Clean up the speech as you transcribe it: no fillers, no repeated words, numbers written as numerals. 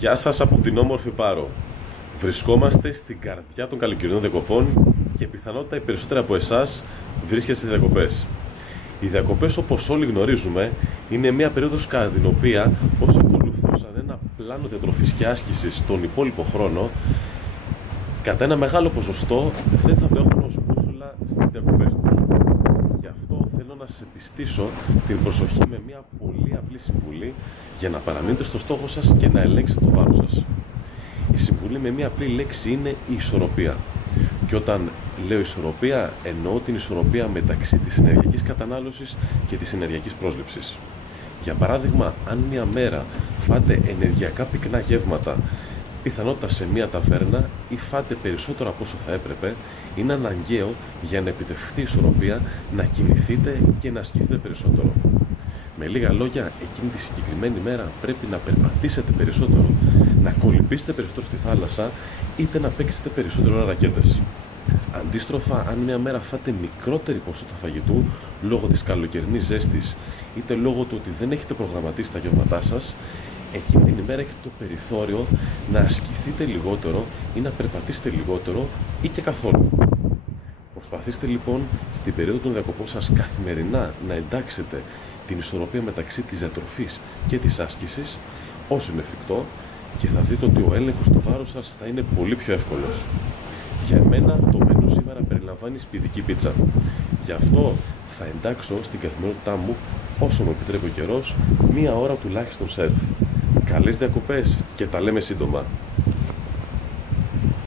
Γεια σας από την όμορφη Πάρο. Βρισκόμαστε στην καρδιά των καλοκαιρινών διακοπών και πιθανότατα οι περισσότεροι από εσάς βρίσκεστε στις διακοπές. Οι διακοπές, όπως όλοι γνωρίζουμε, είναι μια περίοδος κατά την οποία όσοι ακολουθούσαν ένα πλάνο διατροφής και άσκησης τον υπόλοιπο χρόνο, κατά ένα μεγάλο ποσοστό δεν θα το έχουν ως μπούσουλα στις διακοπές τους. Γι' αυτό θέλω να σας επιστήσω την προσοχή με μια πολύ απλή συμβουλή για να παραμείνετε στο στόχο σας και να ελέγξετε το βάρος σας. Η συμβουλή με μια απλή λέξη είναι η ισορροπία. Και όταν λέω ισορροπία, εννοώ την ισορροπία μεταξύ της ενεργειακής κατανάλωσης και της ενεργειακής πρόσληψης. Για παράδειγμα, αν μια μέρα φάτε ενεργειακά πυκνά γεύματα, πιθανότατα σε μια ταβέρνα, ή φάτε περισσότερο από όσο θα έπρεπε, είναι αναγκαίο για να επιτευχθεί η ισορροπία να κινηθείτε και να ασκηθείτε περισσότερο. Με λίγα λόγια, εκείνη τη συγκεκριμένη μέρα πρέπει να περπατήσετε περισσότερο, να κολυμπήσετε περισσότερο στη θάλασσα, είτε να παίξετε περισσότερο ρακέτες. Αντίστροφα, αν μια μέρα φάτε μικρότερη ποσότητα φαγητού λόγω της καλοκαιρινής ζέστης, είτε λόγω του ότι δεν έχετε προγραμματίσει τα γεύματά σας, εκείνη την ημέρα έχετε το περιθώριο να ασκηθείτε λιγότερο ή να περπατήσετε λιγότερο ή και καθόλου. Προσπαθήστε λοιπόν στην περίοδο των διακοπών σας καθημερινά να εντάξετε την ισορροπία μεταξύ της διατροφής και της άσκησης όσο είναι εφικτό και θα δείτε ότι ο έλεγχος του βάρους σας θα είναι πολύ πιο εύκολος. Για μένα το μενού σήμερα περιλαμβάνει σπιτική πίτσα. Γι' αυτό θα εντάξω στην καθημερινότητά μου, όσο μου επιτρέπει ο καιρός, μία ώρα τουλάχιστον σερφ. Καλές διακοπές και τα λέμε σύντομα.